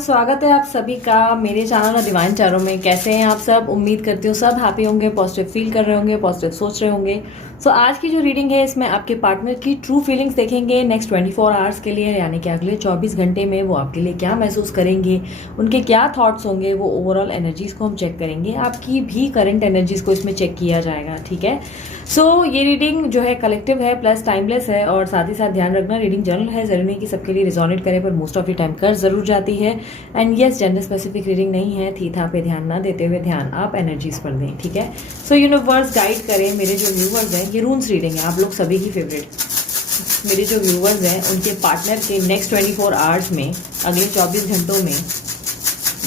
स्वागत है आप सभी का मेरे चैनल और डिवाइन चारों में। कैसे हैं आप सब? उम्मीद करती हूँ सब हैप्पी होंगे, पॉजिटिव फील कर रहे होंगे, पॉजिटिव सोच रहे होंगे। सो आज की जो रीडिंग है इसमें आपके पार्टनर की ट्रू फीलिंग्स देखेंगे नेक्स्ट 24 आवर्स के लिए, यानी कि अगले 24 घंटे में वो आपके लिए क्या महसूस करेंगे, उनके क्या थॉट्स होंगे, वो ओवरऑल एनर्जीज को हम चेक करेंगे। आपकी भी करंट एनर्जीज को इसमें चेक किया जाएगा, ठीक है। सो ये रीडिंग जो है कलेक्टिव है प्लस टाइमलेस है, और साथ ही साथ ध्यान रखना रीडिंग जनरल है, जरूरी नहीं कि सबके लिए रिजोनेट करे, पर मोस्ट ऑफ द टाइम कर जरूर जाती है। And yes, gender specific reading नहीं है, थी था पे ध्यान ना देते हुए ध्यान आप एनर्जीज पर दें, ठीक है। सो यूनिवर्स गाइड करें मेरे जो व्यूवर्स हैं। ये रून्स रीडिंग है, आप लोग सभी की फेवरेट। मेरे जो व्यूवर्स हैं उनके पार्टनर के नेक्स्ट 24 आवर्स में, अगले 24 घंटों में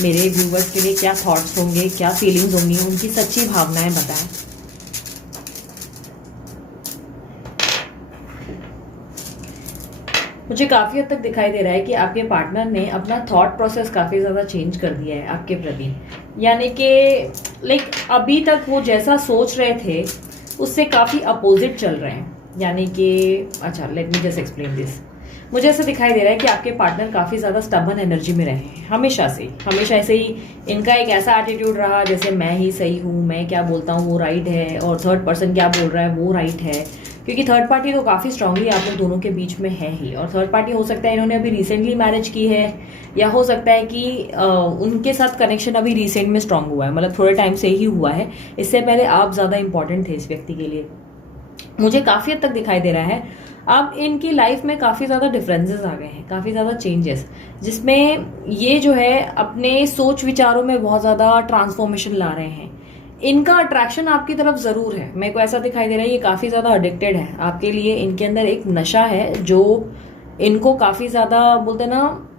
मेरे व्यूवर्स के लिए क्या थॉट्स होंगे, क्या फीलिंग्स होंगी, उनकी सच्ची भावनाएं बताएं। मुझे काफ़ी हद तक दिखाई दे रहा है कि आपके पार्टनर ने अपना थॉट प्रोसेस काफ़ी ज़्यादा चेंज कर दिया है आपके प्रति, यानी कि लाइक अभी तक वो जैसा सोच रहे थे उससे काफ़ी अपोजिट चल रहे हैं। यानी कि अच्छा, let me just explain this. मुझे ऐसा दिखाई दे रहा है कि आपके पार्टनर काफ़ी ज़्यादा स्टबर्न एनर्जी में रहे हैं हमेशा से। हमेशा ऐसे ही इनका एक ऐसा एटीट्यूड रहा जैसे मैं ही सही हूँ, मैं क्या बोलता हूँ वो राइट है, और थर्ड पर्सन क्या बोल रहा है वो राइट है। क्योंकि थर्ड पार्टी तो काफ़ी स्ट्रांगली आप लोग दोनों के बीच में है ही, और थर्ड पार्टी हो सकता है इन्होंने अभी रिसेंटली मैरिज की है, या हो सकता है कि उनके साथ कनेक्शन अभी रिसेंट में स्ट्रांग हुआ है, मतलब थोड़े टाइम से ही हुआ है। इससे पहले आप ज़्यादा इंपॉर्टेंट थे इस व्यक्ति के लिए, मुझे काफ़ी हद तक दिखाई दे रहा है। अब इनकी लाइफ में काफ़ी ज़्यादा डिफरेंसेस आ गए हैं, काफ़ी ज़्यादा चेंजेस, जिसमें ये जो है अपने सोच विचारों में बहुत ज़्यादा ट्रांसफॉर्मेशन ला रहे हैं। इनका अट्रैक्शन आपकी तरफ ज़रूर है, मेरे को ऐसा दिखाई दे रहा है ये काफ़ी ज़्यादा एडिक्टेड है आपके लिए। इनके अंदर एक नशा है जो इनको काफ़ी ज़्यादा बोलते ना,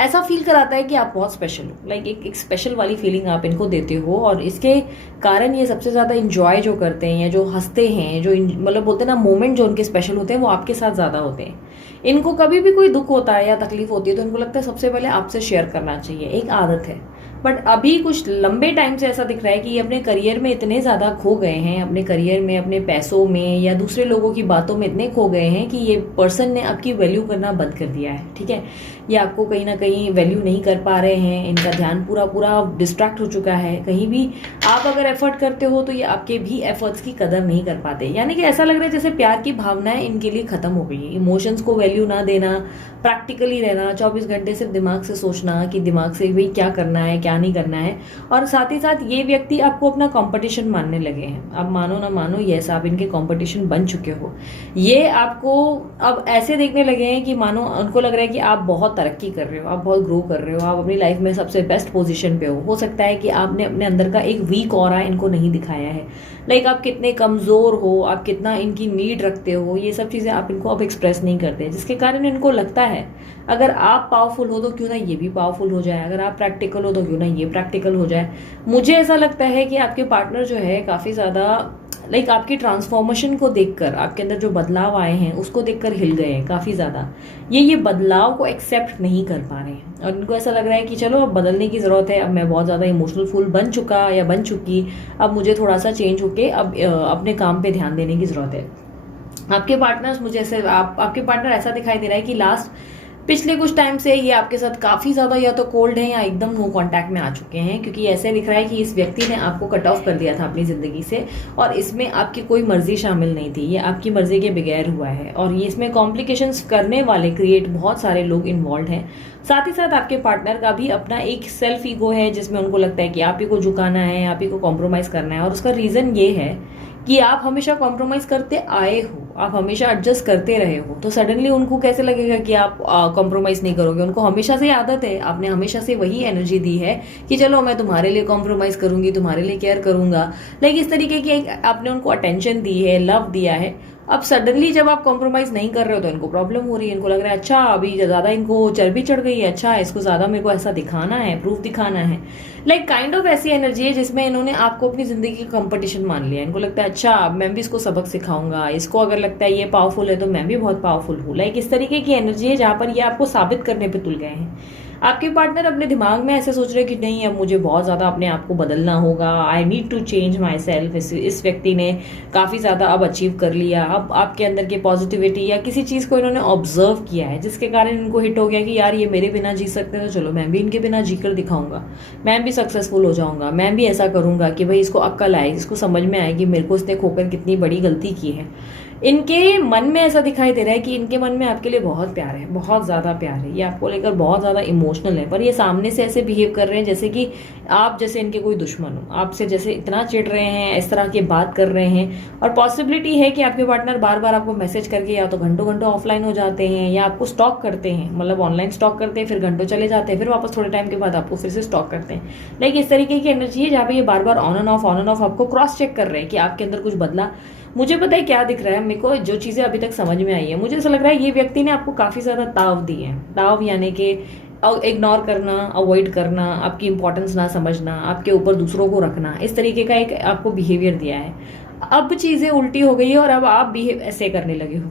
ऐसा फील कराता है कि आप बहुत स्पेशल हो, लाइक एक स्पेशल वाली फीलिंग आप इनको देते हो। और इसके कारण ये सबसे ज़्यादा इंजॉय जो करते हैं या जो हंसते हैं, जो मतलब बोलते हैं ना मोमेंट जो उनके स्पेशल होते हैं वो आपके साथ ज़्यादा होते हैं। इनको कभी भी कोई दुख होता है या तकलीफ होती है तो इनको लगता है सबसे पहले आपसे शेयर करना चाहिए, एक आदत है। बट अभी कुछ लंबे टाइम से ऐसा दिख रहा है कि ये अपने करियर में इतने ज़्यादा खो गए हैं, अपने करियर में, अपने पैसों में, या दूसरे लोगों की बातों में इतने खो गए हैं कि ये पर्सन ने आपकी वैल्यू करना बंद कर दिया है, ठीक है। ये आपको कहीं ना कहीं वैल्यू नहीं कर पा रहे हैं, इनका ध्यान पूरा पूरा डिस्ट्रैक्ट हो चुका है। कहीं भी आप अगर एफर्ट करते हो तो ये आपके भी एफर्ट्स की कदर नहीं कर पाते, यानी कि ऐसा लग रहा है जैसे प्यार की भावनाएं इनके लिए खत्म हो गई है। इमोशंस को वैल्यू ना देना, प्रैक्टिकली रहना, 24 घंटे सिर्फ दिमाग से सोचना कि दिमाग से भाई क्या करना है क्या नहीं करना है। और साथ ही साथ ये व्यक्ति आपको अपना कंपटीशन मानने लगे हैं। अब मानो ना मानो, यस आप इनके कंपटीशन बन चुके हो। ये आपको अब ऐसे देखने लगे हैं कि मानो उनको लग रहा है कि आप बहुत तरक्की कर रहे हो, आप बहुत ग्रो कर रहे हो, आप अपनी लाइफ में सबसे बेस्ट पोजीशन पे हो सकता है कि आपने अपने अंदर का एक वीक ऑरा इनको नहीं दिखाया है, लाइक आप कितने कमज़ोर हो, आप कितना इनकी नीड रखते हो, ये सब चीज़ें आप इनको अब एक्सप्रेस नहीं करते, जिसके कारण इनको लगता है अगर आप पावरफुल हो तो क्यों ना ये भी पावरफुल हो जाए, अगर आप प्रैक्टिकल हो तो क्यों ना ये प्रैक्टिकल हो जाए। मुझे ऐसा लगता है कि आपके पार्टनर जो है काफ़ी ज़्यादा लाइक आपकी ट्रांसफॉर्मेशन को देखकर, आपके अंदर जो बदलाव आए हैं उसको देखकर हिल गए हैं काफ़ी ज़्यादा। ये बदलाव को एक्सेप्ट नहीं कर पा रहे हैं, और इनको ऐसा लग रहा है कि चलो अब बदलने की ज़रूरत है, अब मैं बहुत ज़्यादा इमोशनल फुल बन चुका या बन चुकी, अब मुझे थोड़ा सा चेंज होके अब अपने काम पे ध्यान देने की ज़रूरत है। आपके पार्टनर्स मुझे ऐसे आपके पार्टनर ऐसा दिखाई दे रहा है कि पिछले कुछ टाइम से ये आपके साथ काफ़ी ज़्यादा या तो कोल्ड है या एकदम नो कांटेक्ट में आ चुके हैं, क्योंकि ऐसे दिख रहा है कि इस व्यक्ति ने आपको कट ऑफ कर दिया था अपनी ज़िंदगी से, और इसमें आपकी कोई मर्जी शामिल नहीं थी, ये आपकी मर्जी के बगैर हुआ है। और ये इसमें कॉम्प्लिकेशंस करने वाले क्रिएट बहुत सारे लोग इन्वॉल्व हैं। साथ ही साथ आपके पार्टनर का भी अपना एक सेल्फ ईगो है, जिसमें उनको लगता है कि आप ही को झुकाना है, आप ही को कॉम्प्रोमाइज़ करना है। और उसका रीज़न ये है कि आप हमेशा कॉम्प्रोमाइज़ करते आए हो, आप हमेशा एडजस्ट करते रहे हो, तो सडनली उनको कैसे लगेगा कि आप कॉम्प्रोमाइज़ नहीं करोगे। उनको हमेशा से आदत है, आपने हमेशा से वही एनर्जी दी है कि चलो मैं तुम्हारे लिए कॉम्प्रोमाइज़ करूंगी, तुम्हारे लिए केयर करूंगा, लाइक इस तरीके की आपने उनको अटेंशन दी है, लव दिया है। अब सडनली जब आप कॉम्प्रोमाइज़ नहीं कर रहे हो तो इनको प्रॉब्लम हो रही है, इनको लग रहा है अच्छा अभी ज़्यादा इनको चर्बी चढ़ गई है, अच्छा इसको ज़्यादा मेरे को ऐसा दिखाना है, प्रूफ दिखाना है, लाइक काइंड ऑफ ऐसी एनर्जी है जिसमें इन्होंने आपको अपनी ज़िंदगी का कंपटीशन मान लिया। इनको लगता है अच्छा मैं भी इसको सबक सिखाऊंगा, इसको अगर लगता है ये पावरफुल है तो मैं भी बहुत पावरफुल हूँ, लाइक इस तरीके की एनर्जी है जहाँ पर ये आपको साबित करने पर तुल गए हैं। आपके पार्टनर अपने दिमाग में ऐसे सोच रहे हैं कि नहीं, अब मुझे बहुत ज़्यादा अपने आप को बदलना होगा, I need to change myself. इस व्यक्ति ने काफ़ी ज़्यादा अब अचीव कर लिया, अब आपके अंदर की पॉजिटिविटी या किसी चीज़ को इन्होंने ऑब्जर्व किया है जिसके कारण इनको हिट हो गया कि यार ये मेरे बिना जी सकते हैं, तो चलो मैं भी इनके बिना जी कर दिखाऊंगा, मैं भी सक्सेसफुल हो जाऊंगा, मैं भी ऐसा करूंगा कि भाई इसको अक्ल आए, इसको समझ में आए कि मेरे को इसने खोकर कितनी बड़ी गलती की है। इनके मन में ऐसा दिखाई दे रहा है कि इनके मन में आपके लिए बहुत प्यार है, बहुत ज़्यादा प्यार है, ये आपको लेकर बहुत ज़्यादा इमोशनल है, पर ये सामने से ऐसे बिहेव कर रहे हैं जैसे कि आप जैसे इनके कोई दुश्मन हो, आपसे जैसे इतना चिढ़ रहे हैं, इस तरह की बात कर रहे हैं। और पॉसिबिलिटी है कि आपके पार्टनर बार बार आपको मैसेज करके या तो घंटों घंटों ऑफलाइन हो जाते हैं या आपको स्टॉक करते हैं, मतलब ऑनलाइन स्टॉक करते हैं, फिर घंटों चले जाते हैं, फिर वापस थोड़े टाइम के बाद आपको फिर से स्टॉक करते हैं। लाइक इस तरीके की एनर्जी है जहाँ पे ये बार बार ऑन एंड ऑफ आपको क्रॉस चेक कर रहे हैं कि आपके अंदर कुछ बदला। मुझे पता है क्या दिख रहा है, मेरे को जो चीज़ें अभी तक समझ में आई है, मुझे ऐसा लग रहा है ये व्यक्ति ने आपको काफ़ी ज़्यादा ताव दी है। ताव यानी कि इग्नोर करना, अवॉइड करना, आपकी इंपॉर्टेंस ना समझना, आपके ऊपर दूसरों को रखना, इस तरीके का एक आपको बिहेवियर दिया है। अब चीज़ें उल्टी हो गई है और अब आप बिहेव ऐसे करने लगे हो,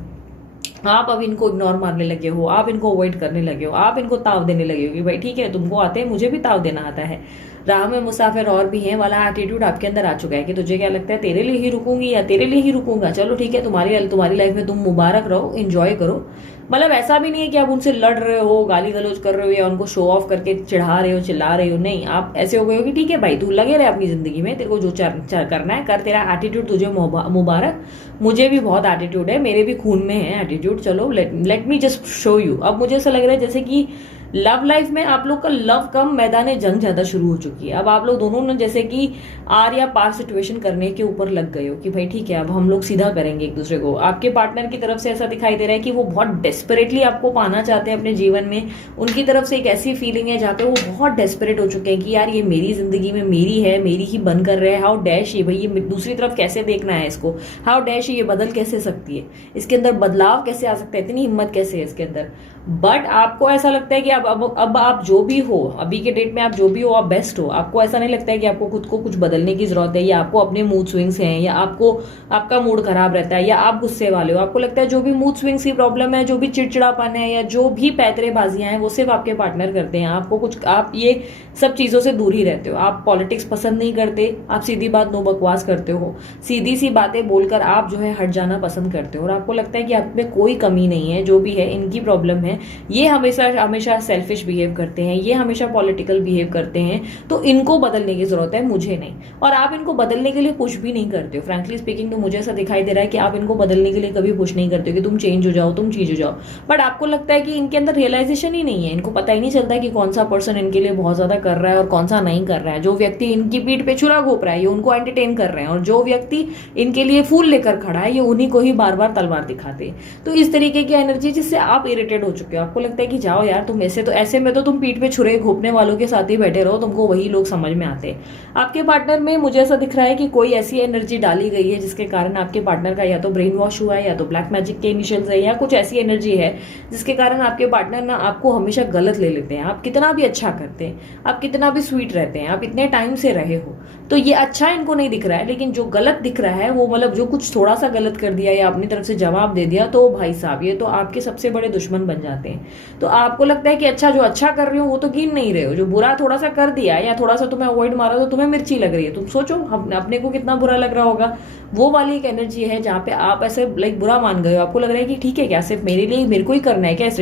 आप अब इनको इग्नोर मारने लगे हो, आप इनको अवॉइड करने लगे हो, आप इनको ताव देने लगे हो कि भाई ठीक है तुमको आते हैं, मुझे भी ताव देना आता है, राह में मुसाफिर और भी हैं वाला एटीट्यूड आपके अंदर आ चुका है कि तुझे क्या लगता है तेरे लिए ही रुकूंगी या तेरे लिए ही रुकूंगा, चलो ठीक है तुम्हारी लाइफ में तुम मुबारक रहो, एंजॉय करो। मतलब ऐसा भी नहीं है कि आप उनसे लड़ रहे हो, गाली गलौज कर रहे हो या उनको शो ऑफ करके चिढ़ा रहे हो, चिल्ला रहे हो, नहीं, आप ऐसे हो गए हो कि ठीक है भाई तू लगे रहे अपनी जिंदगी में, तेरे को जो करना है कर, तेरा एटीट्यूड तुझे मुबारक, मुझे भी बहुत एटीट्यूड है, मेरे भी खून में है एटीट्यूड, चलो let me just show you. अब मुझे ऐसा लग रहा है जैसे कि लव लाइफ में आप लोग का लव कम मैदान जंग ज्यादा शुरू हो चुकी है। अब आप लोग दोनों ने जैसे कि आर या पार सिचुएशन करने के ऊपर लग गए हो कि भाई ठीक है अब हम लोग सीधा करेंगे एक दूसरे को। आपके पार्टनर की तरफ से ऐसा दिखाई दे रहा है कि वो बहुत डेस्परेटली आपको पाना चाहते हैं अपने जीवन में। उनकी तरफ से एक ऐसी फीलिंग है जहाँ पे वो बहुत डेस्परेट हो चुके हैं कि यार ये मेरी जिंदगी में मेरी है, मेरी ही बन कर रहे हैं, हाउ डैश ये भाई, ये दूसरी तरफ कैसे देखना है इसको, हाउ डैश ये बदल कैसे सकती है, इसके अंदर बदलाव कैसे आ सकता है, इतनी हिम्मत कैसे है इसके अंदर। बट आपको ऐसा लगता है कि अब आप जो भी हो, अभी के डेट में आप जो भी हो आप बेस्ट हो। आपको ऐसा नहीं लगता है कि आपको खुद को कुछ बदलने की जरूरत है, या आपको अपने मूड स्विंग्स हैं, या आपको आपका मूड खराब रहता है, या आप गुस्से वाले हो। आपको लगता है जो भी मूड स्विंग्स की प्रॉब्लम है, जो भी चिड़चिड़ापन है, या जो भी पैतरेबाजियां हैं वो सिर्फ आपके पार्टनर करते हैं। आपको कुछ, आप ये सब चीजों से दूर ही रहते हो। आप पॉलिटिक्स पसंद नहीं करते, आप सीधी बात नो बकवास करते हो, सीधी सी बातें बोलकर आप जो है हट जाना पसंद करते हो। और आपको लगता है कि आप में कोई कमी नहीं है, जो भी है इनकी प्रॉब्लम है, ये हमेशा सेल्फिश बिहेव करते हैं, ये हमेशा पॉलिटिकल बिहेव करते हैं, तो इनको बदलने की जरूरत है, मुझे नहीं। और आप इनको बदलने के लिए पुश भी नहीं करते हो। फ्रैंकली स्पीकिंग तो मुझे ऐसा दिखाई दे रहा है कि आप इनको बदलने के लिए कभी पुश नहीं करते हो कि तुम चेंज हो जाओ, तुम चीज हो जाओ। बट आपको लगता है कि इनके अंदर रियलाइजेशन ही नहीं है, इनको पता ही नहीं चलता है कि कौन सा पर्सन इनके लिए बहुत ज्यादा कर रहा है और कौन सा नहीं कर रहा है। जो व्यक्ति इनकी पीठ पे छुरा घोप रहा है ये उनको एंटरटेन कर रहे हैं, और जो व्यक्ति इनके लिए फूल लेकर खड़ा है ये उन्हीं को ही बार बार तलवार दिखाते हैं। तो इस तरीके की एनर्जी जिससे आप इरिटेट हो चुके हो। आपको लगता है कि जाओ यार तुम ऐसे में तो तुम पीठ पे छुरे घोपने वालों के साथ ही बैठे रहो, तुमको वही लोग समझ में आते हैं। आपके पार्टनर में मुझे ऐसा दिख रहा है कि कोई ऐसी एनर्जी डाली गई है जिसके कारण आपके पार्टनर का या तो ब्रेन वॉश हुआ है, या तो ब्लैक मैजिक के इनिशियल्स है, या कुछ ऐसी एनर्जी है जिसके कारण आपके पार्टनर ना आपको हमेशा गलत ले लेते हैं। आप कितना भी अच्छा करते हैं, आप कितना भी स्वीट रहते हैं, आप इतने टाइम से रहे हो, तो ये अच्छा इनको नहीं दिख रहा है। लेकिन जो गलत दिख रहा है वो, मतलब जो कुछ थोड़ा सा गलत कर दिया या अपनी तरफ से जवाब दे दिया, तो भाई साहब ये तो आपके सबसे बड़े दुश्मन बन जाते हैं। तो आपको लगता है कि अच्छा जो अच्छा कर रहे हो वो तो गिन नहीं रहे हो, जो बुरा थोड़ा सा कर दिया या थोड़ा सा तुम्हें अवॉइड मारा तो तुम्हें मिर्ची लग रही है। तुम सोचो अपने को कितना बुरा लग रहा होगा। वो वाली एक एनर्जी है जहाँ पे आप ऐसे लाइक बुरा मान गए हो। आपको लग रहा है कि ठीक है क्या सिर्फ मेरे लिए मेरे को ही करना है क्या इस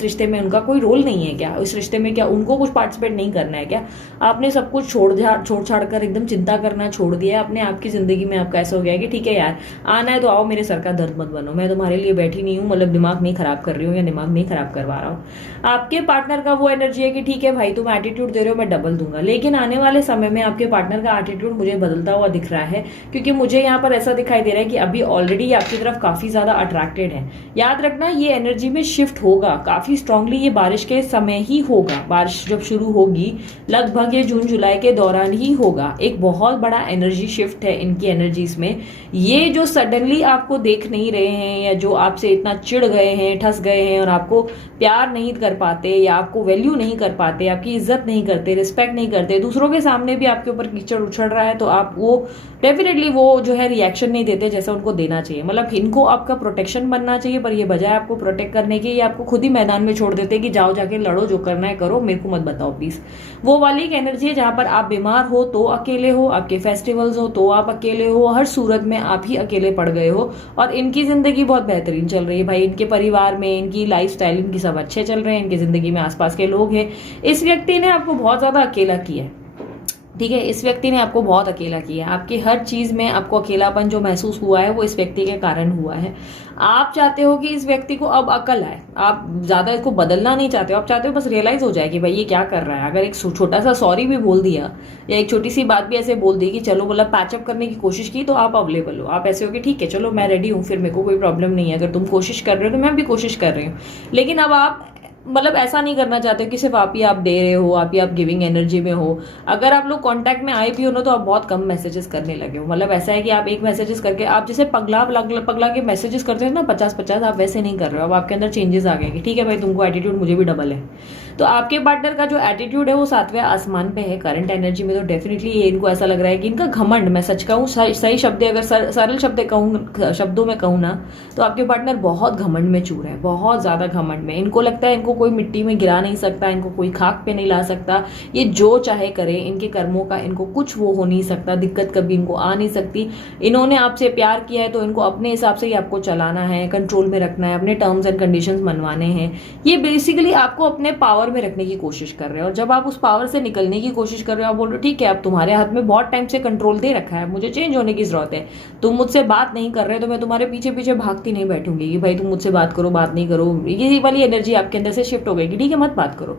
रिश्ते में उनका कोई रोल नहीं है क्या, इस रिश्ते में क्या उनको कुछ पार्टिसिपेट नहीं करना है क्या। आपने सब कुछ छोड़ छाड़ कर एकदम चिंता करना छोड़ दिया अपने आप की जिंदगी में। आपका ऐसा हो गया कि ठीक है यार आना है तो आओ, मेरे सर का दर्द मत बनो, मैं तुम्हारे लिए बैठी नहीं हूँ, मतलब दिमाग नहीं खराब कर रही हूँ या दिमाग नहीं खराब करवा रहा हूँ। आपके पार्टनर का वो एनर्जी है कि ठीक है भाई तुम एटीट्यूड दे रहे हो, मैं डबल दूंगा। लेकिन आने वाले समय में आपके पार्टनर का एटीट्यूड मुझे बदलता हुआ दिख रहा है, क्योंकि मुझे यहाँ पर ऐसा दिखाई दे रहा है कि अभी ऑलरेडी आपकी तरफ काफी ज्यादा अट्रैक्टेड है। याद रखना ये एनर्जी में शिफ्ट होगा काफी स्ट्रांगली, ये बारिश के समय ही होगा। बारिश जब शुरू होगी लगभग ये जून जुलाई के दौरान ही होगा। एक बहुत बड़ा एनर्जी शिफ्ट है इनकी एनर्जीज में। ये जो सडनली आपको देख नहीं रहे हैं, या जो आपसे इतना चिढ़ गए हैं, ठस गए हैं और आपको प्यार नहीं कर पाते या आपको वैल्यू नहीं कर पाते, आपकी इज्जत नहीं करते, रिस्पेक्ट नहीं करते, दूसरों के सामने भी आपके ऊपर कीचड़ उछड़ रहा है, तो आप वो डेफिनेटली वो जो है रिएक्शन नहीं देते जैसा उनको देना चाहिए। मतलब इनको आपका प्रोटेक्शन बनना चाहिए, पर ये बजाय आपको प्रोटेक्ट करने के ये आपको खुद ही मैदान में छोड़ देते कि जाओ जाके लड़ो, जो करना है करो, मेरे को मत बताओ प्लीज। वो वाली एक एनर्जी है जहां पर आप बीमार हो तो अकेले हो, आपके फेस्टिवल्स हो तो आप अकेले हो, हर सूरत में आप ही अकेले पड़ गए हो। और इनकी जिंदगी बहुत बेहतरीन चल रही है भाई, इनके परिवार में, इनकी लाइफस्टाइल, इनकी सब अच्छे चल रहे हैं, इनकी जिंदगी में आसपास के लोग हैं। इस व्यक्ति ने आपको बहुत ज्यादा अकेला किया है, ठीक है, इस व्यक्ति ने आपको बहुत अकेला किया है। आपकी हर चीज में आपको अकेलापन जो महसूस हुआ है वो इस व्यक्ति के कारण हुआ है। आप चाहते हो कि इस व्यक्ति को अब अकल आए, आप ज्यादा इसको बदलना नहीं चाहते हो, आप चाहते हो बस रियलाइज हो जाए कि भाई ये क्या कर रहा है। अगर एक छोटा सा सॉरी भी बोल दिया या एक छोटी सी बात भी ऐसे बोल दी कि चलो मतलब पैचअप करने की कोशिश की, तो आप अवेलेबल हो, आप ऐसे हो कि ठीक है चलो मैं रेडी हूँ, फिर मेरे को कोई प्रॉब्लम नहीं है, अगर तुम कोशिश कर रहे हो तो मैं भी कोशिश कर रही हूँ। लेकिन अब आप मतलब ऐसा नहीं करना चाहते हो कि सिर्फ आप ही आप दे रहे हो, आप ही आप गिविंग एनर्जी में हो। अगर आप लोग कांटेक्ट में आए भी हो ना तो आप बहुत कम मैसेजेस करने लगे हो। मतलब ऐसा है कि आप एक मैसेजेस करके आप जैसे पगला पगला के मैसेजेस करते हो ना 50-50, आप वैसे नहीं कर रहे हो। अब आपके अंदर चेंजेस आ गए कि ठीक है भाई तुमको एटीट्यूड, मुझे भी डबल है। तो आपके पार्टनर का जो एटीट्यूड है वो 7वें आसमान पे है करंट एनर्जी में। तो डेफिनेटली ये इनको ऐसा लग रहा है कि इनका घमंड, मैं सच कहूँ सही शब्द अगर सरल शब्दों में कहूँ ना, तो आपके पार्टनर बहुत घमंड में चूर है, बहुत ज्यादा घमंड में। इनको लगता है इनको कोई मिट्टी में गिरा नहीं सकता, इनको कोई खाक पे नहीं ला सकता, ये जो चाहे करे, इनके कर्मों का इनको कुछ वो हो नहीं सकता, दिक्कत कभी इनको आ नहीं सकती। इन्होंने आपसे प्यार किया है तो इनको अपने हिसाब से ही आपको चलाना है, कंट्रोल में रखना है, अपने टर्म्स एंड कंडीशंस मनवाने हैं। ये बेसिकली आपको अपने पावर में रखने की कोशिश कर रहे हो, और जब आप उस पावर से निकलने की कोशिश कर रहे हो, आप बोल रहे हो ठीक है अब तुम्हारे हाथ में बहुत टाइम से कंट्रोल दे रखा है, मुझे चेंज होने की जरूरत है, तुम मुझसे बात नहीं कर रहे तो मैं तुम्हारे पीछे पीछे भागती नहीं बैठूंगी कि भाई तुम मुझसे बात करो, बात नहीं करो। ये वाली एनर्जी आपके अंदर से शिफ्ट हो गई कि ठीक है मत बात करो।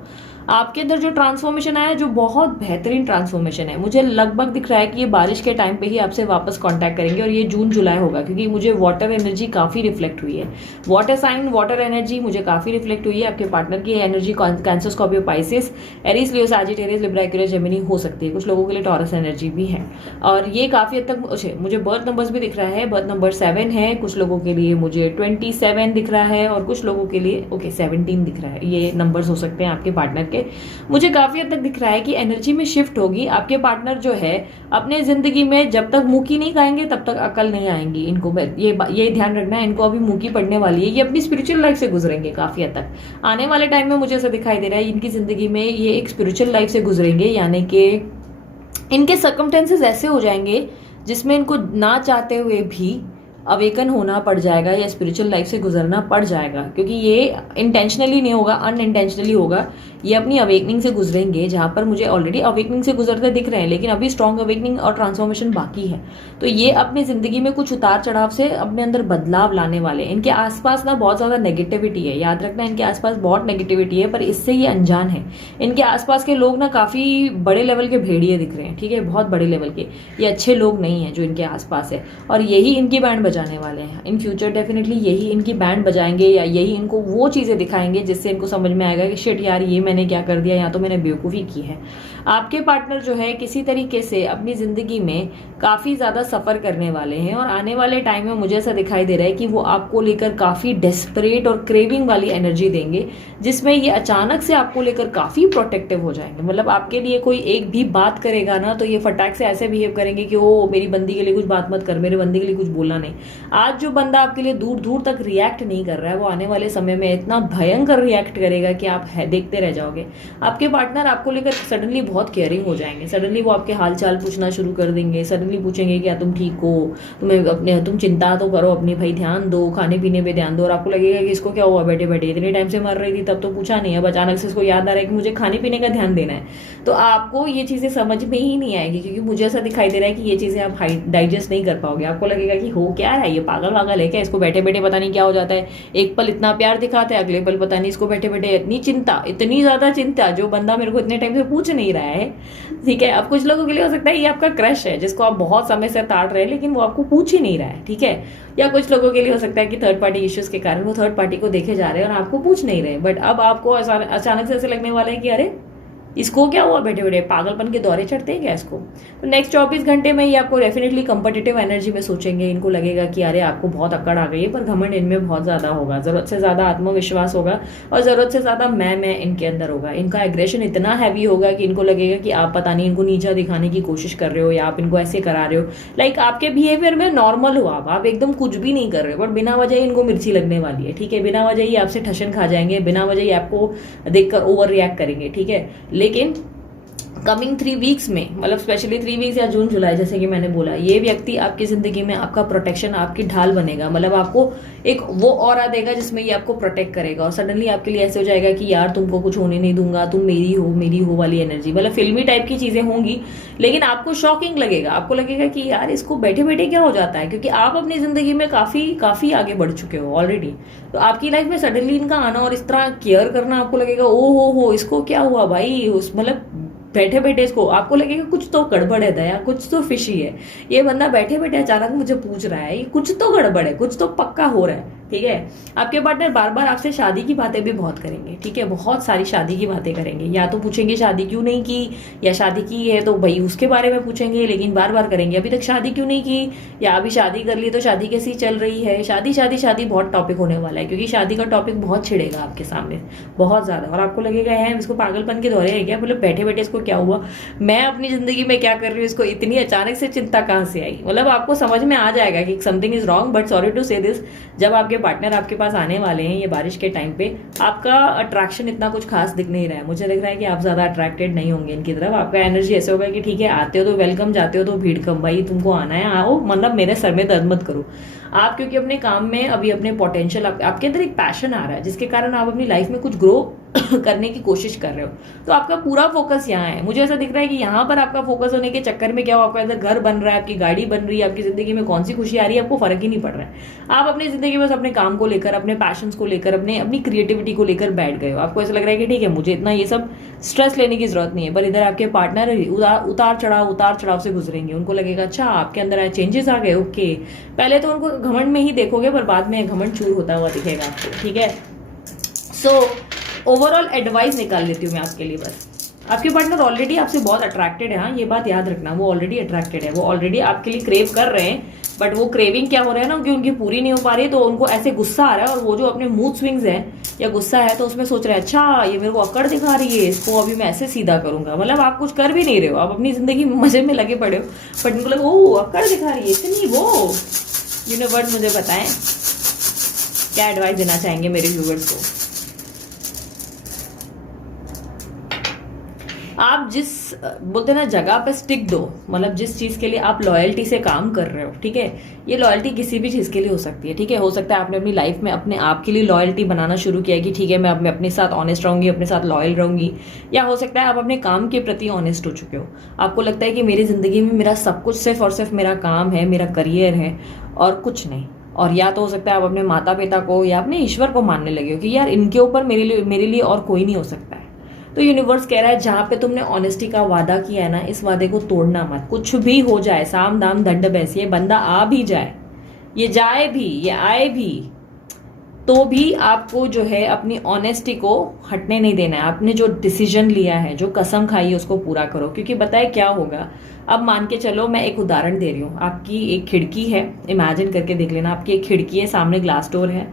आपके अंदर जो ट्रांसफॉर्मेशन आया है, जो बहुत बेहतरीन ट्रांसफॉर्मेशन है, मुझे लगभग दिख रहा है कि ये बारिश के टाइम पे ही आपसे वापस कांटेक्ट करेंगे, और ये जून जुलाई होगा, क्योंकि मुझे वाटर एनर्जी काफी रिफ्लेक्ट हुई है। वाटर साइन, वाटर एनर्जी मुझे काफी रिफ्लेक्ट हुई है। आपके पार्टनर की energy Cancer, Scorpio, Pisces, Aries, Leo, Sagittarius, Libra, Aquarius, Gemini हो सकती है। कुछ लोगों के लिए टॉरस एनर्जी भी है, और ये काफी हद तक मुझे बर्थ नंबर्स भी दिख रहा है। बर्थ नंबर 7 है, कुछ लोगों के लिए मुझे 27 दिख रहा है, और कुछ लोगों के लिए 17 दिख रहा है। ये नंबर्स हो सकते हैं आपके पार्टनर के। मुझे काफी हद तक दिख रहा है कि एनर्जी में शिफ्ट होगी। आपके पार्टनर जो है अपने जिंदगी में जब तक मुंह की नहीं खाएंगे तब तक अकल नहीं आएंगी इनको। ये ध्यान रखना है, इनको अभी मुंह की पड़ने वाली है। ये अपनी स्पिरिचुअल लाइफ से गुजरेंगे काफी हद तक। आने वाले टाइम में मुझे ऐसा दिखाई दे रहा है इनकी जिंदगी में ये एक स्पिरिचुअल लाइफ से गुजरेंगे, यानी कि इनके सर्कमस्टेंसेस ऐसे हो जाएंगे जिसमें इनको ना चाहते हुए भी अवेकन होना पड़ जाएगा या स्पिरिचुअल लाइफ से गुजरना पड़ जाएगा, क्योंकि ये इंटेंशनली नहीं होगा, अनइंटेंशनली होगा। ये अपनी अवेकनिंग से गुजरेंगे, जहां पर मुझे ऑलरेडी अवेकनिंग से गुजरते दिख रहे हैं, लेकिन अभी स्ट्रॉन्ग अवेकनिंग और ट्रांसफॉर्मेशन बाकी है। तो ये अपनी जिंदगी में कुछ उतार चढ़ाव से अपने अंदर बदलाव लाने वाले। इनके आसपास ना बहुत ज्यादा नेगेटिविटी है, याद रखना इनके आसपास बहुत नेगेटिविटी है, पर इससे ये अनजान है। इनके आसपास के लोग ना काफी बड़े लेवल के भेड़िए दिख रहे हैं, ठीक है, बहुत बड़े लेवल के। ये अच्छे लोग नहीं है जो इनके आसपास है, और यही इनकी बैंड बजाने वाले हैं इन फ्यूचर। डेफिनेटली यही इनकी बैंड बजाएंगे, या यही इनको वो चीजें दिखाएंगे जिससे इनको समझ में आएगा कि शिट यार ये मैंने क्या कर दिया, या तो मैंने बेवकूफी की है। आपके पार्टनर जो है किसी तरीके से अपनी जिंदगी में काफी ज्यादा सफर करने वाले हैं, और आने वाले टाइम में मुझे ऐसा दिखाई दे रहा है कि वो आपको लेकर काफी डेस्परेट और क्रेविंग वाली एनर्जी देंगे, जिसमें ये अचानक से आपको लेकर काफी प्रोटेक्टिव हो जाएंगे। मतलब आपके लिए कोई एक भी बात करेगा ना तो ये फटाक से ऐसे बिहेव करेंगे कि ओ मेरी बंदी के लिए कुछ बात मत कर, मेरे बंदी के लिए कुछ बोलना नहीं। आज जो बंदा आपके लिए दूर दूर तक रिएक्ट नहीं कर रहा है, वो आने वाले समय में इतना भयंकर रिएक्ट करेगा कि आप देखते रह जाओगे। आपके पार्टनर आपको लेकर सडनली बहुत केयरिंग हो जाएंगे, सडनली वो आपके हाल चाल पूछना शुरू कर देंगे, सडनली पूछेंगे क्या तुम ठीक हो, तुम चिंता तो करो अपनी, भाई ध्यान दो, खाने पीने पे ध्यान दो। और आपको लगेगा कि इसको क्या हुआ, बैठे बैठे इतने टाइम से मर रही थी तब तो पूछा नहीं, अब अचानक से इसको याद आ रहा है कि मुझे खाने पीने का ध्यान देना है। तो आपको ये चीजें समझ में ही नहीं आएगी, क्योंकि मुझे ऐसा दिखाई दे रहा है कि ये चीजें आप डाइजेस्ट नहीं कर पाओगे। आपको लगेगा कि हो क्या रहा है, ये पागल वागल है क्या, इसको बैठे बैठे पता नहीं क्या हो जाता है, एक पल इतना प्यार दिखाता है, अगले पल पता नहीं इसको बैठे बैठे इतनी चिंता, इतनी ज्यादा चिंता, जो बंदा मेरे को इतने टाइम से पूछ नहीं रहा है। ठीक है, अब कुछ लोगों के लिए हो सकता है ये आपका क्रश है जिसको आप बहुत समय से ताड़ रहे हैं, लेकिन वो आपको पूछ ही नहीं रहा है, ठीक है। या कुछ लोगों के लिए हो सकता है कि थर्ड पार्टी इश्यूज के कारण वो थर्ड पार्टी को देखे जा रहे हैं और आपको पूछ नहीं रहे, बट अब आपको अचानक से ऐसे लगने वाला है कि अरे इसको क्या हुआ, बैठे बैठे पागलपन के दौरे चढ़ते हैं क्या इसको? तो नेक्स्ट 24 घंटे में ये आपको डेफिनेटली कंपटिटिव एनर्जी में सोचेंगे। इनको लगेगा कि अरे आपको बहुत अकड़ आ गई है, पर घमंड इनमें बहुत ज़्यादा होगा, ज़रूरत से ज़्यादा आत्मविश्वास होगा और ज़रूरत से ज़्यादा मैं इनके अंदर होगा। इनका एग्रेशन इतना हैवी होगा कि इनको लगेगा कि आप पता नहीं इनको नीचा दिखाने की कोशिश कर रहे हो या आप इनको ऐसे करा रहे हो। लाइक आपके बिहेवियर में नॉर्मल हो, आप एकदम कुछ भी नहीं कर रहे हो, बट बिना वजह ही इनको मिर्ची लगने वाली है, ठीक है। बिना वजह ही आपसे ठशन खा जाएंगे, बिना वजह ही आपको देखकर ओवर रिएक्ट करेंगे, ठीक है। लेकिन कमिंग 3 वीक्स में, मतलब स्पेशली 3 वीक्स या जून जुलाई, जैसे कि मैंने बोला, ये व्यक्ति आपकी जिंदगी में आपका प्रोटेक्शन, आपकी ढाल बनेगा। मतलब आपको एक वो ऑरा देगा जिसमें ये आपको प्रोटेक्ट करेगा और सडनली आपके लिए ऐसे हो जाएगा कि यार तुमको कुछ होने नहीं दूंगा, तुम मेरी हो वाली एनर्जी। मतलब फिल्मी टाइप की चीजें होंगी, लेकिन आपको शॉकिंग लगेगा। आपको लगेगा कि यार इसको बैठे बैठे क्या हो जाता है, क्योंकि आप अपनी जिंदगी में काफी आगे बढ़ चुके हो ऑलरेडी। तो आपकी लाइफ में सडनली इनका आना और इस तरह केयर करना, आपको लगेगा ओ हो इसको क्या हुआ भाई, उस मतलब बैठे बैठे इसको आपको लगेगा कुछ तो गड़बड़ है दया, कुछ तो फिशी है। ये बंदा बैठे बैठे अचानक मुझे पूछ रहा है, ये कुछ तो गड़बड़ है, कुछ तो पक्का हो रहा है, ठीक है। आपके पार्टनर बार बार आपसे शादी की बातें भी बहुत करेंगे, ठीक है। बहुत सारी शादी की बातें करेंगे, या तो पूछेंगे शादी क्यों नहीं की, या शादी की है तो भाई उसके बारे में पूछेंगे, लेकिन बार बार करेंगे अभी तक शादी क्यों नहीं की, या अभी शादी कर ली तो शादी कैसी चल रही है। शादी शादी शादी बहुत टॉपिक होने वाला है, क्योंकि शादी का टॉपिक बहुत छिड़ेगा आपके सामने, बहुत ज्यादा। और आपको लगेगा है इसको पागलपन के दौरे है क्या, मतलब बैठे बैठे इसको क्या हुआ, मैं अपनी जिंदगी में क्या कर रही हूँ, इसको इतनी अचानक से चिंता कहाँ से आई। मतलब आपको समझ में आ जाएगा कि something is wrong, but sorry to say this, जब आपके पार्टनर आपके पास आने वाले हैं ये बारिश के टाइम पे, आपका अट्रैक्शन इतना कुछ खास दिख नहीं रहा है। मुझे लग रहा है कि आप ज्यादा अट्रैक्टेड नहीं होंगे इनकी तरफ। आपका एनर्जी ऐसे होगा कि ठीक है आते हो तो वेलकम, जाते हो तो भीड़ कम, भाई तुमको आना है आओ, मतलब मेरे सर में दर्द मत करो। आप क्योंकि अपने काम में अभी अपने पोटेंशियल, आपके अंदर एक पैशन आ रहा है जिसके कारण आप अपनी लाइफ में कुछ ग्रो करने की कोशिश कर रहे हो, तो आपका पूरा फोकस यहाँ है। मुझे ऐसा दिख रहा है कि यहाँ पर आपका फोकस होने के चक्कर में क्या हो, आपका इधर घर बन रहा है, आपकी गाड़ी बन रही है, आपकी जिंदगी में कौन सी खुशी आ रही है आपको फर्क ही नहीं पड़ रहा है। आप अपनी जिंदगी में अपने काम को लेकर, अपने पैशंस को लेकर, अपनी क्रिएटिविटी को लेकर बैठ गए हो। आपको ऐसा लग रहा है कि ठीक है मुझे इतना ये सब स्ट्रेस लेने की जरूरत नहीं है, पर इधर आपके पार्टनर उतार चढ़ाव से गुजरेंगे। उनको लगेगा अच्छा आपके अंदर चेंजेस आ गए, ओके। पहले तो उनको घमंड में ही देखोगे, पर बाद में घमंड चूर होता हुआ दिखेगा आपको, ठीक है। सो ओवरऑल एडवाइस निकाल लेती हूँ मैं आपके लिए। बस आपके पार्टनर ऑलरेडी आपसे बहुत अट्रैक्टेड है, हाँ ये बात याद रखना, वो ऑलरेडी अट्रैक्टेड है, वो ऑलरेडी आपके लिए क्रेव कर रहे हैं। बट वो क्रेविंग क्या हो रहा है ना कि उनकी पूरी नहीं हो पा रही है, तो उनको ऐसे गुस्सा आ रहा है, और वो जो अपने मूड स्विंग्स हैं या गुस्सा है तो उसमें सोच रहे हैं अच्छा ये मेरे को अकड़ दिखा रही है, इसको अभी मैं ऐसे सीधा करूंगा। मतलब आप कुछ कर भी नहीं रहे हो, आप अपनी जिंदगी में मजे में लगे पड़े हो, बट उनको लगा ओ अकड़ दिखा रही है इतनी वो। यूनिवर्स मुझे बताएं क्या एडवाइस देना चाहेंगे मेरे व्यूवर्स को। आप जिस बोलते हैं ना जगह पे स्टिक दो, मतलब जिस चीज के लिए आप लॉयल्टी से काम कर रहे हो, ठीक है। ये लॉयल्टी किसी भी चीज के लिए हो सकती है, ठीक है। हो सकता है आपने अपनी लाइफ में अपने आप के लिए लॉयल्टी बनाना शुरू किया कि ठीक है मैं अपने साथ ऑनेस्ट रहूंगी, अपने साथ लॉयल रहूंगी। या हो सकता है आप अपने काम के प्रति ऑनेस्ट हो चुके हो, आपको लगता है कि मेरी जिंदगी में मेरा सब कुछ सिर्फ और सिर्फ मेरा काम है, मेरा करियर है और कुछ नहीं। और या तो हो सकता है आप अपने माता पिता को या अपने ईश्वर को मानने लगे हो कि यार इनके ऊपर मेरे लिए और कोई नहीं हो सकता है। तो यूनिवर्स कह रहा है जहां पे तुमने ऑनेस्टी का वादा किया है ना, इस वादे को तोड़ना मत। कुछ भी हो जाए, साम दाम दंड बैस, ये बंदा आ भी जाए, ये जाए भी, ये आए भी, तो भी आपको जो है अपनी ऑनेस्टी को हटने नहीं देना है। आपने जो डिसीजन लिया है, जो कसम खाई है, उसको पूरा करो। क्योंकि बताए क्या होगा, अब मान के चलो मैं एक उदाहरण दे रही हूँ। आपकी एक खिड़की है, इमेजिन करके देख लेना, आपकी एक खिड़की है, सामने ग्लास डोर है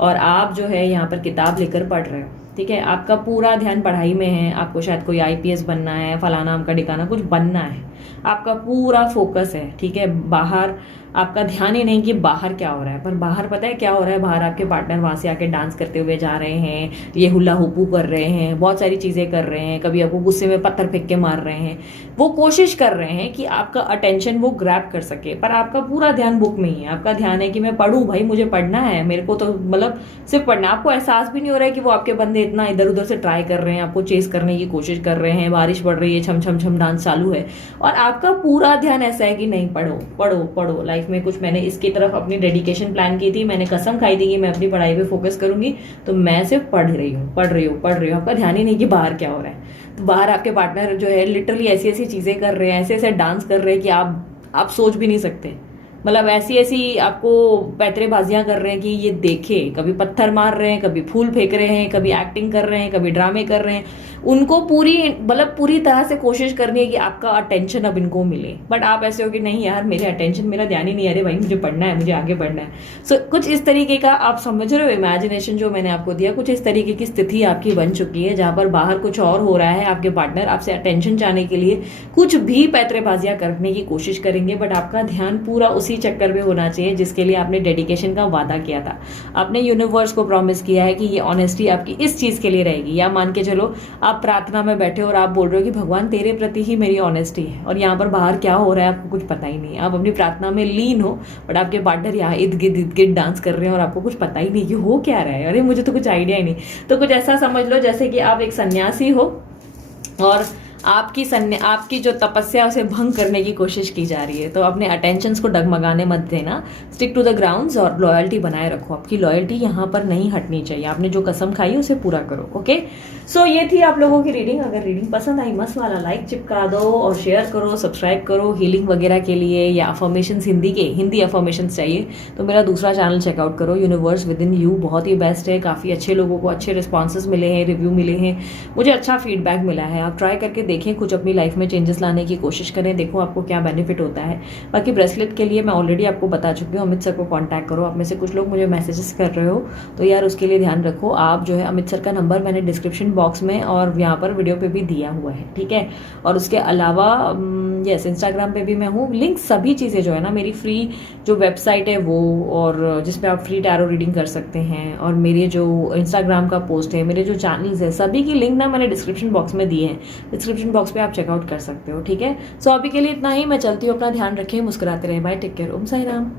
और आप जो है यहाँ पर किताब लेकर पढ़ रहे हो, ठीक है। आपका पूरा ध्यान पढ़ाई में है, आपको शायद कोई आईपीएस बनना है, फलाना आम का ठिकाना कुछ बनना है, आपका पूरा फोकस है, ठीक है। बाहर आपका ध्यान ही नहीं कि बाहर क्या हो रहा है, पर बाहर पता है क्या हो रहा है, बाहर आपके पार्टनर वहां से आके डांस करते हुए जा रहे हैं, ये हुल्ला हुप्पू कर रहे हैं, बहुत सारी चीजें कर रहे हैं, कभी आपको गुस्से में पत्थर फेंक के मार रहे हैं। वो कोशिश कर रहे हैं कि आपका अटेंशन वो ग्रैब कर सके, पर आपका पूरा ध्यान बुक में ही है। आपका ध्यान है कि मैं पढ़ूं भाई, मुझे पढ़ना है, मेरे को तो मतलब सिर्फ पढ़ना। आपको एहसास भी नहीं हो रहा है कि वो आपके बंदे इतना इधर उधर से ट्राई कर रहे हैं, आपको चेस करने की कोशिश कर रहे हैं, बारिश पड़ रही है, छम छम छम डांस चालू है, और आपका पूरा ध्यान ऐसा है कि नहीं पढ़ो पढ़ो पढ़ो। लाइफ में कुछ मैंने इसकी तरफ अपनी डेडिकेशन प्लान की थी, मैंने कसम खाई थी कि मैं अपनी पढ़ाई पे फोकस करूंगी, तो मैं सिर्फ पढ़ रही हूँ। आपका ध्यान ही नहीं कि बाहर क्या हो रहा है। तो बाहर आपके पार्टनर जो है लिटरली ऐसी ऐसी चीजें कर रहे हैं, ऐसे ऐसे डांस कर रहे हैं कि आप सोच भी नहीं सकते। मतलब ऐसी ऐसी आपको पैतरेबाजियां कर रहे हैं कि ये देखे, कभी पत्थर मार रहे हैं, कभी फूल फेंक रहे हैं, कभी एक्टिंग कर रहे हैं, कभी ड्रामे कर रहे हैं। उनको पूरी मतलब पूरी तरह से कोशिश करनी है कि आपका अटेंशन अब इनको मिले, बट आप ऐसे हो कि नहीं यार मेरे अटेंशन, मेरा ध्यान ही नहीं है, अरे भाई मुझे पढ़ना है, मुझे आगे बढ़ना है। सो कुछ इस तरीके का आप समझ रहे हो इमेजिनेशन जो मैंने आपको दिया, कुछ इस तरीके की स्थिति आपकी बन चुकी है जहां पर बाहर कुछ और हो रहा है। आपके पार्टनर आपसे अटेंशन चाहने के लिए कुछ भी पैतरेबाजियां करने की कोशिश करेंगे, बट आपका ध्यान पूरा उसी चक्कर में होना चाहिए जिसके लिए आपने डेडिकेशन का वादा किया था। आपने यूनिवर्स को प्रॉमिस किया है कि ये ऑनेस्टी आपकी इस चीज के लिए रहेगी। या मान के चलो आप प्रार्थना में बैठे हो और आप बोल रहे हो कि भगवान तेरे प्रति ही मेरी ऑनेस्टी है, और यहाँ पर बाहर क्या हो रहा है आपको कुछ पता ही नहीं। आप अपनी प्रार्थना में लीन हो, बट आपके पार्टनर यहाँ इर्द गिर्द डांस कर रहे हैं और आपको कुछ पता ही नहीं कि हो क्या रहा है, अरे मुझे तो कुछ आइडिया ही नहीं। तो कुछ ऐसा समझ लो जैसे कि आप एक सन्यासी हो और आपकी जो तपस्या उसे भंग करने की कोशिश की जा रही है। तो अपने अटेंशंस को डगमगाने मत देना, स्टिक टू द ग्राउंड्स और लॉयल्टी बनाए रखो। आपकी लॉयल्टी यहाँ पर नहीं हटनी चाहिए, आपने जो कसम खाई उसे पूरा करो। ओके, सो ये थी आप लोगों की रीडिंग। अगर रीडिंग पसंद आई मस्त वाला लाइक चिपका दो और शेयर करो, सब्सक्राइब करो। हीलिंग वगैरह के लिए या अफर्मेशंस हिंदी अफर्मेशंस चाहिए तो मेरा दूसरा चैनल चेकआउट करो, यूनिवर्स विद इन यू, बहुत ही बेस्ट है। काफ़ी अच्छे लोगों को अच्छे रिस्पॉन्सेज मिले हैं, रिव्यू मिले हैं, मुझे अच्छा फीडबैक मिला है। आप ट्राई करके देखें, कुछ अपनी लाइफ में चेंजेस लाने की कोशिश करें, देखो आपको क्या बेनिफिट होता है। बाकी ब्रेसलेट के लिए मैं ऑलरेडी आपको बता चुकी हूँ, अमित सर को कांटेक्ट करो। आप में से कुछ लोग मुझे मैसेजेस कर रहे हो तो यार उसके लिए ध्यान रखो। आप जो है अमित सर का नंबर मैंने डिस्क्रिप्शन बॉक्स में और यहाँ पर वीडियो पे भी दिया हुआ है, ठीक है। और उसके अलावा यस इंस्टाग्राम पे भी मैं हूँ। लिंक सभी चीज़ें जो है ना, मेरी फ्री जो वेबसाइट है वो, और जिसपे आप फ्री टैरो रीडिंग कर सकते हैं, और मेरे जो इंस्टाग्राम का पोस्ट है, मेरे जो चैनल्स है, सभी की लिंक ना मैंने डिस्क्रिप्शन बॉक्स में दिए हैं। डिस्क्रिप्शन बॉक्स पे आप चेकआउट कर सकते हो, ठीक है। सो अभी के लिए इतना ही, मैं चलती हूँ, अपना ध्यान रखें, मुस्कुराते रहे, बाय, टेक केयर, ओम साई राम।